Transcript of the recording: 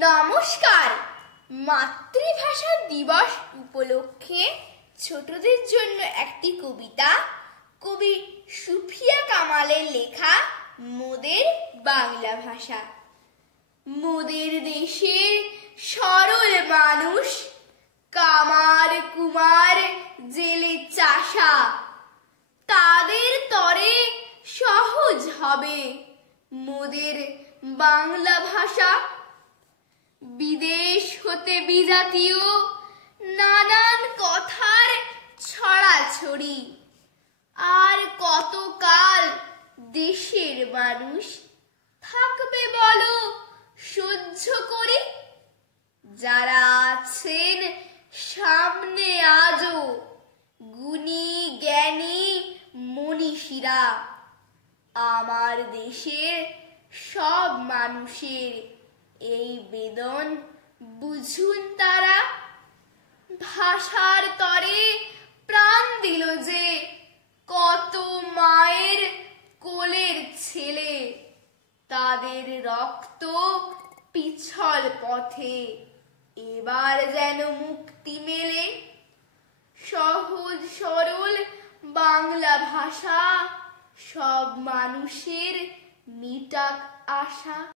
নমস্কার। মাতৃভাষা দিবস উপলক্ষে ছোটদের জন্য একটি কবিতা কবি সুফিয়া কামালের লেখা মোদের বাংলা ভাষা। মোদের দেশের সরল মানুষ, কামার কুমার জেলে চাষা, তাদের তরে সহজ হবে মোদের বাংলা ভাষা। বিদেশ হতে বিজাতীয় নানান কথার ছড়াছড়ি, আর কতকাল দেশের মানুষ থাকবে বলো সহ্য করে। যারা আছেন সামনে আজও গুণী জ্ঞানী মনীষীরা, আমার দেশের সব মানুষের এই বেদন বুঝুন তারা। ভাষার তরে প্রাণ দিল যে কত মায়ের কোলের ছেলে, তাদের রক্ত পিছল পথে এবার যেন মুক্তি মেলে। সহজ সরল বাংলা ভাষা সব মানুষের মিটাক আশা।